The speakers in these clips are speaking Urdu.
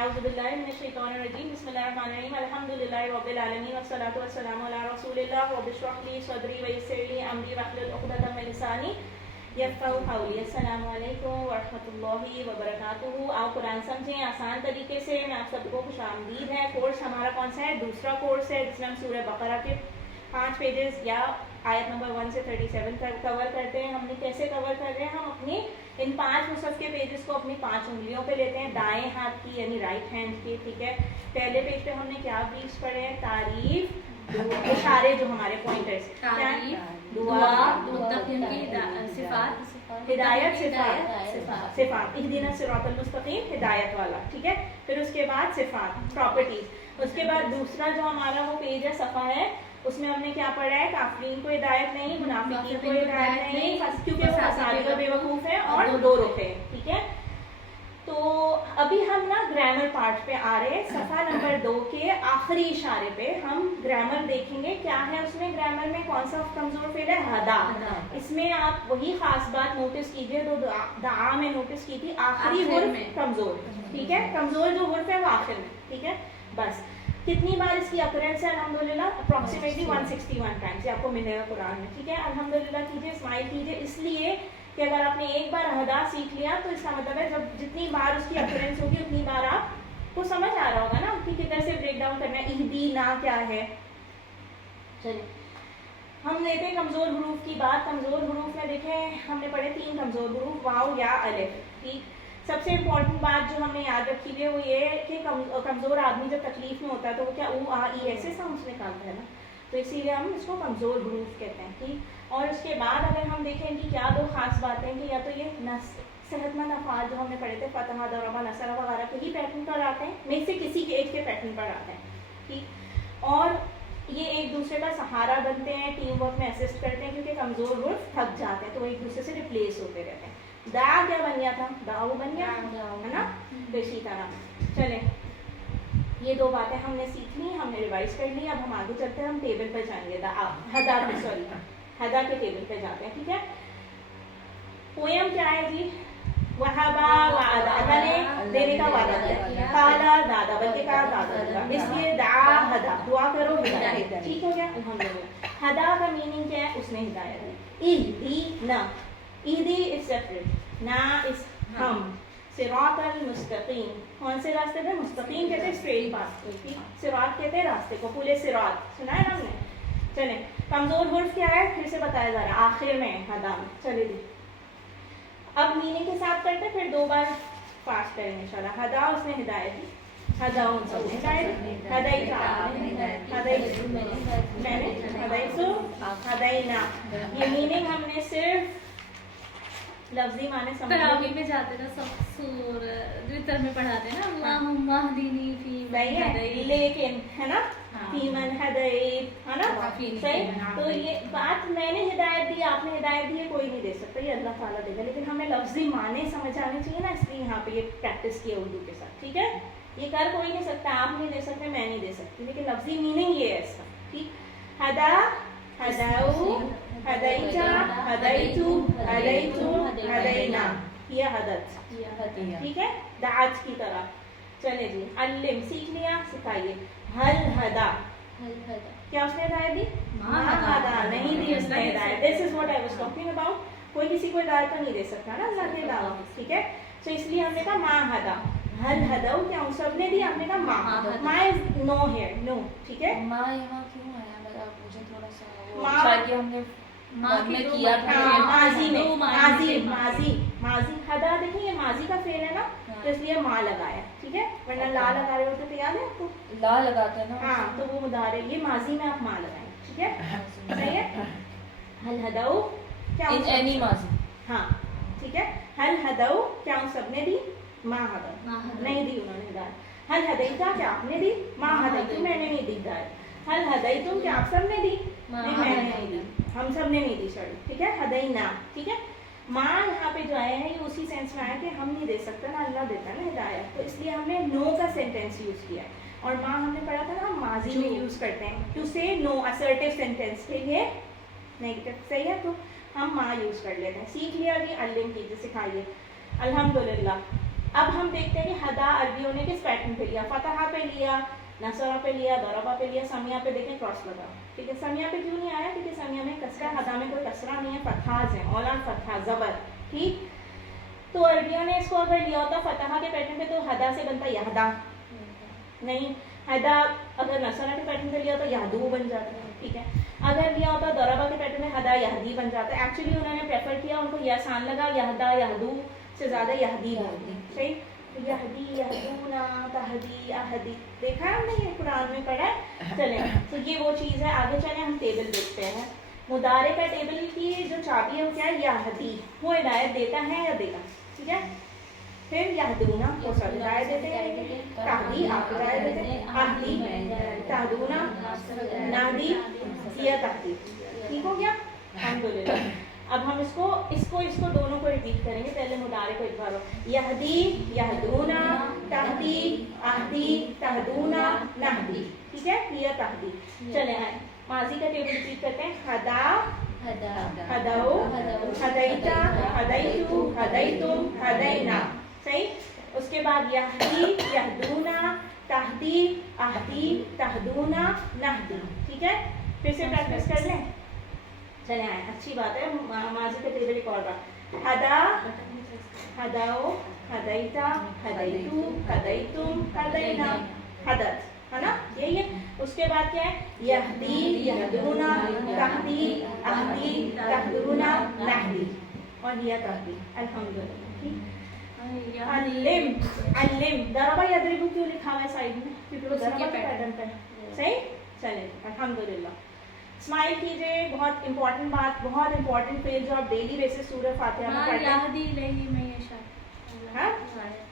اعوذ باللہ من الشیطان الرجیم بسم اللہ الرحمن الرحیم الحمد للہ رب العالمین والصلاۃ والسلام علی رسول اللہ رب اشرح لی صدری ویسر لی امری واحلل عقدۃ من لسانی یفقہوا قولی. السلام علیکم ورحمۃ اللہ وبرکاتہ. آپ قرآن سمجھیں آسان طریقے سے. میں آپ سب کو خوش آمدید ہے. کورس ہمارا کون سا ہے؟ دوسرا کورس ہے جس میں ہم سورہ بقرہ کے 5 پیجز یا آیت نمبر 1 سے 37 کور کرتے ہیں. ہم نے کیسے کور کر رہے ہیں؟ ہم اپنی ان 5 مصحف کے پیجز کو اپنی 5 انگلیوں پہ لیتے ہیں، دائیں ہاتھ کی یعنی رائٹ ہینڈ کی. ٹھیک ہے. پہلے پیج پہ ہم نے کیا بریفس پڑھے ہیں؟ تعریف، اشارے جو ہمارے پوائنٹرز، دعا، متقین کی صفات، ہدایت، صفات، اہدنا الصراط المستقیم، ہدایت والا. ٹھیک ہے. پھر اس کے بعد صفات، پراپرٹیز. اس کے بعد دوسرا جو ہمارا وہ پیج ہے، صفحہ ہے، اس میں ہم نے کیا پڑھا ہے؟ کافرین کو ہدایت نہیں، منافقین کو ہدایت نہیں، کیونکہ وہ فسادی و بے وقوف ہیں اور دو رخ ہیں. ٹھیک ہے. تو ابھی ہم نا گرامر پارٹ پہ آ رہے ہیں. صفحہ نمبر 2 کے آخری اشارے پہ ہم گرامر دیکھیں گے. کیا ہے اس میں؟ گرامر میں کون سا کمزور فعل ہے؟ ہدا. اس میں آپ وہی خاص بات نوٹس کیجئے جو دعا میں نوٹس کی تھی، آخری حرف کمزور. ٹھیک ہے. کمزور جو حرف ہے وہ آخر میں. ٹھیک ہے. بس کتنی بار اس کی اکرنس ہے؟ الحمدللہ اپروکسیمیٹلی 161 ٹائمس آپ کو ملے گا قرآن میں. ٹھیک ہے. الحمدللہ کیجئے، اسمائل کیجئے، اس لیے کہ اگر آپ نے ایک بار ہدا سیکھ لیا تو اس کا مطلب ہے جب جتنی بار اس کی اکرنس ہوگی اتنی بار آپ کو سمجھ آ رہا ہوگا نا کہ کدھر سے بریک ڈاؤن کرنا ہے. اہدی نا کیا ہے؟ چلیے ہم لیتے ہیں کمزور حروف کی بات. کمزور حروف میں دیکھیں ہم نے پڑھے 3 کمزور حروف، واو یا الف. ٹھیک. سب سے امپورٹنٹ بات جو ہم نے یاد رکھی ہوئی ہے وہ یہ ہے کہ کمزور آدمی جب تکلیف میں ہوتا ہے تو وہ کیا او آ ای ایسے ساؤنڈس نکالتا ہے نا، تو اسی لیے ہم اس کو کمزور حروف کہتے ہیں. ٹھیک. اور اس کے بعد اگر ہم دیکھیں کہ کیا 2 خاص باتیں کہ یا تو یہ صحت مند افعال جو ہم نے پڑھے تھے، فتح، ضربہ، نصر وغیرہ کے ہی پیٹرن پر آتے ہیں، میں سے کسی کے ایک کے پیٹرن پر آتے ہیں. ٹھیک. اور یہ ایک دوسرے کا سہارا بنتے ہیں، ٹیم ورک میں اسسٹ کرتے ہیں، کیونکہ کمزور حروف تھک جاتے ہیں تو وہ ایک دوسرے سے ریپلیس ہوتے رہتے ہیں. دا کیا بن گیا تھا؟ داؤ بن گیا ہے نا. تو اسی طرح چلیں یہ 2 باتیں ہم نے سیکھ لی، ہم نے ریوائز کر لی. اب ہم آگے چلتے ہیں، ہم ٹیبل پہ جائیں گے. ہدا پہ، سوری ہدا کے ٹیبل پہ جاتے ہیں. ٹھیک ہے. پویم کیا ہے جی؟ وہابا وعدا، اللہ نے دینے کا وعدہ کیا. قالا دادا، بلکہ کہا دادا دیا، اس لیے دعا ہدا، دعا کرو ہدایت. ٹھیک ہو گیا. الحمدللہ. ہدا کا میننگ کیا ہے؟ اس نے ہدایت دی. اہدینا، اہدی از سیپریٹ، نا از ہم. صراط المستقیم، کون سے راستے پہ؟ مستقیم کہتے ہیں اسٹریٹ پاس کو. صراط کہتے ہیں راستے کو، پورے صراط سنا ہے نا ہم نے. چلیں کمزور حرف کیا ہے پھر سے بتایا جا رہا ہے، آخر میں ہدا میں. چلے جی اب میننگ کے ساتھ کرتے ہیں، پھر 2 بار فاسٹ کریں گے انشاءاللہ. ہدا، اس نے ہدایت دی. ہدا ان سب نے ہدایت، ہدایت ہدایت میں نے ہدایت ہداینا. یہ میننگ ہم نے صرف لفظی معنی تراوی میں جاتے نا سب سور وتر میں پڑھاتے نا اللہم اہدنی فی من ہدیت، لیکن ہے نا فی من ہدیت ہے نا صحیح. تو یہ بات میں نے ہدایت دی، آپ نے ہدایت دی، کوئی نہیں دے سکتا، یہ اللہ تعالیٰ دے گا. لیکن ہمیں لفظی معنی سمجھ آنے چاہیے نا، اس لیے یہاں پہ یہ پریکٹس کیا اردو کے ساتھ. ٹھیک ہے. یہ کر کوئی نہیں سکتا، آپ نہیں دے سکتے، میں نہیں دے سکتی، لیکن لفظی میننگ یہ ہے اس کا. ٹھیک. ہدا، ہداؤ، ہدیتا، ہدیتو، ہدیتو، ہدینا، یہ حدت. ٹھیک ہے. دعات کی طرح. چلے جی علم، سیکھ لیا، سکھائیے. حل ہدا، کیا اس نے ہدایت دی؟ ما ہدا، نہیں دی اس نے ہدایت. This is what I was talking about. کوئی کسی کو ہدایت تو نہیں دے سکتا نا اللہ کے علاوہ. ٹھیک ہے. تو اس لیے ہم نے کہا ما ہدا. حل ہداؤ، کیا ان سب نے دی؟ آپ نے کہا ما. ما از نو ہیئر، نو. ٹھیک ہے. ما یہاں کیوں آیا؟ مجھے تھوڑا ما سا کہ ہم نے کیا تھا ماضی میں، ماضی. ہدا دیکھیں یہ ماضی کا فعل ہے نا، تو اس لیے ما لگایا. ٹھیک ہے. ورنہ لا لگا رہے ہوتے تو یاد ہے آپ کو؟ لا لگاتے ہیں نا. ہاں تو وہ مضارع، یہ ماضی میں آپ ما لگائیں. ٹھیک ہے. صحیح ہے. حل ہداؤ، کیا اینی ماضی. ہاں ٹھیک ہے. حل ہداؤ، کیا ان سب نے دی؟ ما ہدا، نہیں دی انہوں نے ہدایت. حل ہدیتا، کیا آپ نے دی؟ ما ہدیتو، میں نے نہیں دی ہدایت. حل ہدیتم، کیا آپ سب نے دی؟ نہیں میں نے نہیں دی، ہم سب نے نہیں دی. سوری. ٹھیک ہے. ہدینا. ٹھیک ہے. ماں یہاں پہ جو آیا ہے یہ اسی سینس میں آیا کہ ہم نہیں دے سکتے نا، اللہ دیتا ہے نا ہدایت، تو اس لیے ہم نے نو کا سینٹینس یوز کیا ہے. اور ماں ہم نے پڑھا تھا نا، ہم ماضی میں یوز کرتے ہیں ٹو سے نو، اسرٹیو سینٹینس کے لیے نیگیٹو. صحیح ہے. تو ہم ماں یوز کر لیتے ہیں. سیکھ لیا جی. علم کیجیے، سکھائیے. الحمدللہ اب ہم دیکھتے ہیں کہ ہدا عربیوں نے کس پیٹرن پہ لیا, فتحہ پہ لیا, نصرہ پہ لیا, ضربہ پہ لیا, سمیہ پہ دیکھیں کراس لگا. ٹھیک ہے, سمیہ پہ کیوں نہیں آیا؟ کیونکہ سمیہ میں کسرہ, ہدا میں کوئی کسرہ نہیں ہے, فتحاز ہیں, اولاد فتحہ زبر. ٹھیک, تو عربیوں نے اس کو اگر لیا ہوتا فتحہ کے پیٹرن پہ تو ہدا سے بنتا یہدا, نہیں ہدا. اگر نصرہ کے پیٹرن پہ لیا تو یہدو بن جاتا ہے. ٹھیک ہے, اگر لیا ہوتا ضربہ کے پیٹرن میں ہدا یہدی بن جاتا ہے. ایکچولی انہوں نے پریفر کیا, ان کو یہ آسان لگا, یہدا یہدو سے زیادہ یہدی بولتے ہیں. صحیح, یہدی یہدونا تہدی اہدی, دیکھا ہے ہم نے یہ قرآن میں پڑھا ہے. چلیں تو یہ وہ چیز ہے. آگے چلیں ہم ٹیبل دیکھتے ہیں. مضارع کا ٹیبل کی جو چابی ہے وہ کیا ہے؟ یہدی, وہ ہدایت دیتا ہے یا دے گا. ٹھیک ہے, پھر یہدونا وہ سب ہدایت دیتے ہیں, تہدی آپ ہدایت دیتے ہیں, اہدی تہدونا, نہدی یا تہدی. ٹھیک ہو گیا, الحمدللہ. اب ہم اس کو دونوں کو ریپیٹ کریں گے. پہلے مضارع کو ایک بار, یہدی یہدونا تہدی اہدی تہدونا نہدی. ٹھیک ہے, یا تہدی. چلیں آئیں ماضی کا ٹیبل ریپیٹ کرتے ہیں. ہدا ہدو ہدیتا ہدیتو ہدیتم ہدینا. صحیح, اس کے بعد یہدی یہدونا تہدی اہدی تہدونا نہدی. ٹھیک ہے, پھر سے پریکٹس کر لیں. چلیں آئیں, اچھی بات ہے. ماضی کا ٹیبل ایک اور بار, ہدا ہدو ہدیتا ہدیتو ہدیتم ہدینا, حدث ہے نا, یہی ہے. اس کے بعد کیا ہے؟ یہدی یہدونا تہدی اہدی تہدونا نہدی اور یہ تہدی. الحمدللہ. علم علم, ضربہ یضربو کیوں لکھا ہوا ہے سائڈ میں؟ کیونکہ وہ ضربہ کے پیٹرن پہ. صحیح, چلیں الحمدللہ. اسمائل کیجیے, بہت امپورٹنٹ بات, بہت امپورٹنٹ پیج جو آپ ڈیلی بیسس سورہ فاتحہ میں پڑھتے ہیں,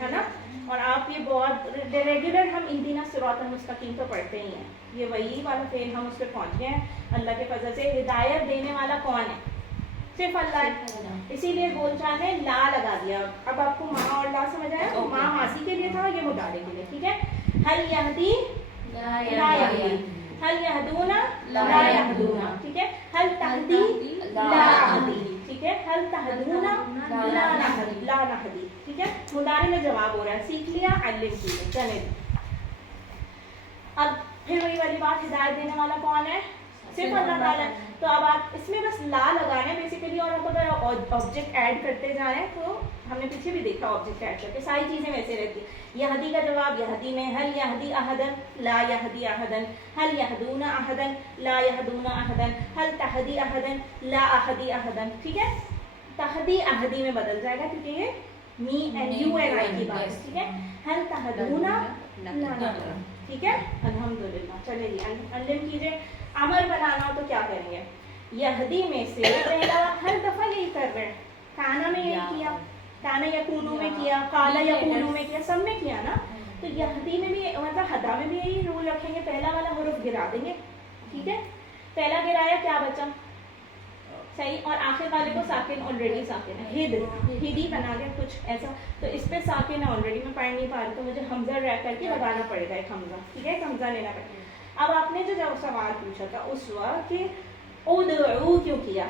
ہے نا. اور آپ یہ بہت ریگولر ہم اہدنا الصراط المستقیم تو پڑھتے ہی ہیں. یہ وہی والا فعل ہم اس پہ پہنچ گئے ہیں. اللہ کے فضل سے ہدایت دینے والا کون ہے؟ صرف اللہ ہے. اسی لیے بول چال نے لا لگا دیا. اب آپ کو ماں اور لا سمجھ آیا؟ ماں ماضی کے لیے تھا, یہ مضارع کے لیے. ٹھیک ہے, هل یہدی لا یہدی, هل یہدونا لا یہدونا. ٹھیک ہے, هل تہدی لا اہدی. ٹھیک ہے, هل تہدونا لا نہدی لا نہدی. ٹھیک ہے, مضارع میں جواب ہو رہا ہے. سیکھ لیا, علم کیجیے. چلیں اب پھر وہی والی بات, ہدایت دینے والا کون ہے؟ صرف اللہ تعالیٰ. تو اب آپ اس میں بس لا لگانا ہے بیسیکلی, اور آپ اگر آبجیکٹ ایڈ کرتے جائیں تو ہم نے پیچھے بھی دیکھا آبجیکٹ ایڈ کر کے ساری چیزیں ویسے رہتی ہیں. یہدی کا جواب یہدی میں, هل یہدی احدن لا یہدی احدن, هل یہدون احدن لا یہدون احدن, هل تہدی احدن لا اہدی احدن. ٹھیک ہے, تہدی اہدی میں بدل جائے گا کیونکہ یہ me and you and I کی بات ہے. ٹھیک ہے, هل تہدون لا نہدون. ٹھیک ہے, الحمدللہ. چلے جی علم کیجیے. عمل بنانا ہو تو کیا کریں گے؟ یہدی میں سے پہلا ہر دفعہ یہی کر رہے ہیں. کانا میں یہی کیا, کانا یکونو میں کیا, کالا یکونو میں کیا, سب میں کیا نا. تو یہدی میں بھی مطلب ہدا میں بھی یہی رول رکھیں گے. پہلا والا حرف گرا دیں گے. ٹھیک ہے, پہلا گرایا کیا بچا؟ صحیح, اور آخر والے کو ساکن آلریڈی ساکن ہے, ہد ہدی بنا کے کچھ ایسا. تو اس پہ ساکن ہے آلریڈی, میں پڑھ نہیں پا رہی تو مجھے حمزہ ریپ کر کے لگانا پڑے گا, ایک حمزہ. ٹھیک ہے, ایک حمزہ لینا پڑے گا. اب آپ نے جو سوال پوچھا تھا اس وقت کہ ادعو کیوں کیا,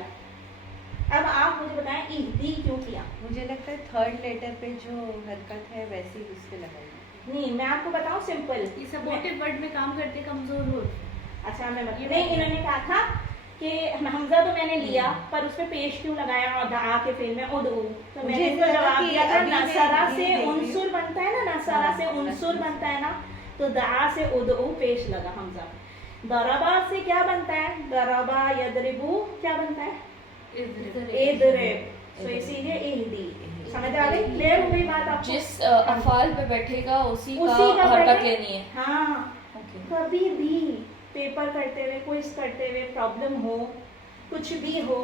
اب آپ مجھے بتائیں اہدی کیوں کیا. مجھے لگتا ہے تھرڈ لیٹر پہ جو حرکت ہے ویسی اس پہ لگائی. نہیں, میں آپ کو بتاؤں سمپل, یہ سپورٹیو ورڈ میں کام کرتے کمزور ہو. اچھا میں نہیں, انہوں نے کہا تھا کہ حمزہ تو میں نے لیا پر اس پہ پیش کیوں لگایا اور دعا کے فعل میں ادعو. تو میں نے اس کو جواب دیا تھا نصرہ سے عنصر بنتا ہے نا, نصرہ سے عنصر بنتا ہے نا, تو دعا سے ادعو پیش لگا حمزہ. ضربہ سے کیا بنتا ہے؟ ضربہ یضربو کیا بنتا ہے؟ اضرب. تو اسی لیے اہدی. سمجھ آ گئی, کلیئر ہو گئی بات آپ کو؟ جس افعال پہ بیٹھے گا اسی کا حرکت لینی ہے. ہاں, کبھی بھی پیپر کرتے ہوئے, کوئز کرتے ہوئے پرابلم ہو, کچھ بھی ہو,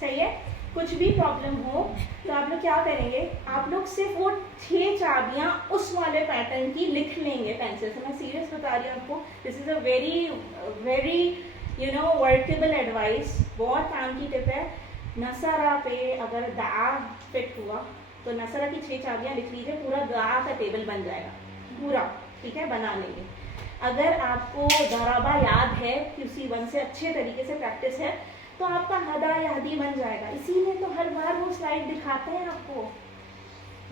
صحیح ہے, کچھ بھی پرابلم ہو تو آپ لوگ کیا کریں گے؟ آپ لوگ صرف وہ 6 چابیاں اس والے پیٹرن کی لکھ لیں گے پینسل سے. میں سیریس بتا رہی ہوں آپ کو, this is a very very workable advice, بہت کام کی ٹپ ہے. نصرہ پہ اگر دعا فٹ ہوا تو نصرہ کی 6 چابیاں لکھ لیجیے, پورا دعا کا ٹیبل بن جائے گا پورا. ٹھیک ہے, بنا لیں گے. اگر آپ کو ضربہ یاد ہے QC1 سے اچھے طریقے سے پریکٹس ہے تو آپ کا ہدا یہدی بن جائے گا. اسی لیے تو ہر بار وہ سلائڈ دکھاتے ہیں آپ کو.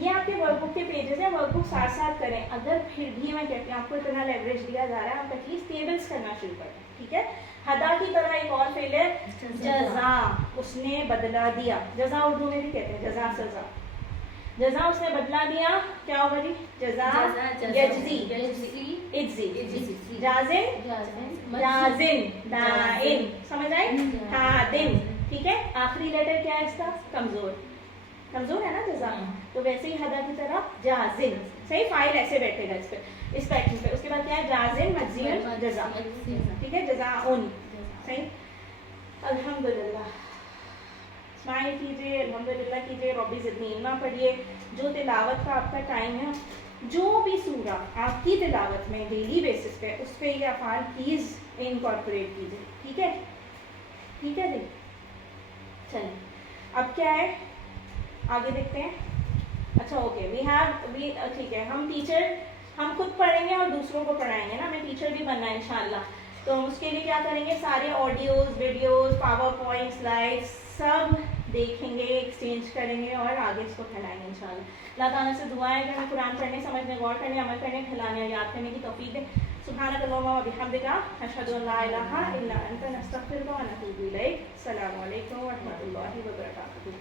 یہ آپ کے ورک بک کے پیجز ہیں, ورک بک ساتھ ساتھ کریں. اگر پھر بھی میں کہتی ہوں آپ کو اتنا لیوریج دیا جا رہا ہے, آپ ایٹ لیسٹ ٹیبلس کرنا شروع کریں, ٹھیک ہے. ہدا کی طرح ایک اور فعل ہے جزا, اس نے بدلا دیا. جزا اردو میں بھی کہتے ہیں جزا سزا. جزا اس نے بدلا دیا, کیا ہوگا جی؟ جزا یجزی اجزی. جازم جازم دائم, سمجھ آئے؟ خادم, ٹھیک ہے. آخری لیٹر کیا ہے اس کا؟ کمزور. کمزور ہے نا جزا, تو ویسے ہی ہدا کی طرح جازم. صحیح, فائل ایسے بیٹھے گا اس پہ, اس پیٹرن پہ. اس کے بعد کیا ہے؟ جازم مجزوم جزا, ٹھیک ہے. جزاؤن, صحیح. الحمدللہ. اسمائل کیجیے, الحمدللہ کیجیے, ربی زدنی علما پڑھیے. جو تلاوت کا آپ کا ٹائم ہے, جو بھی سورہ آپ کی تلاوت میں ڈیلی بیسس پہ, اس پہ یہ افعال پلیز انکارپوریٹ کیجیے, ٹھیک ہے. ٹھیک ہے جی, چلیں اب کیا ہے آگے دیکھتے ہیں. اچھا اوکے, ٹھیک ہے. ہم ٹیچر ہم خود پڑھیں گے اور دوسروں کو پڑھائیں گے نا, ہمیں ٹیچر بھی بننا ہے انشاءاللہ. تو ہم اس کے لیے کیا کریں گے, سارے audios, videos, power point slides سب دیکھیں گے, ایکسچینج کریں گے اور آگے اس کو پھیلائیں گے انشاءاللہ. اللہ تعالیٰ سے دعا ہے کہ ہمیں قرآن پڑھنے, سمجھنے, غور کرنے, عمل کرنے, پھیلانے اور یاد کرنے کی توفیق دے. سبحانک اللہم و بحمدک, اشہد ان لا الہ الا انت, نستغفرک و نتوب الیک. السلام علیکم و رحمۃ اللہ وبرکاتہ.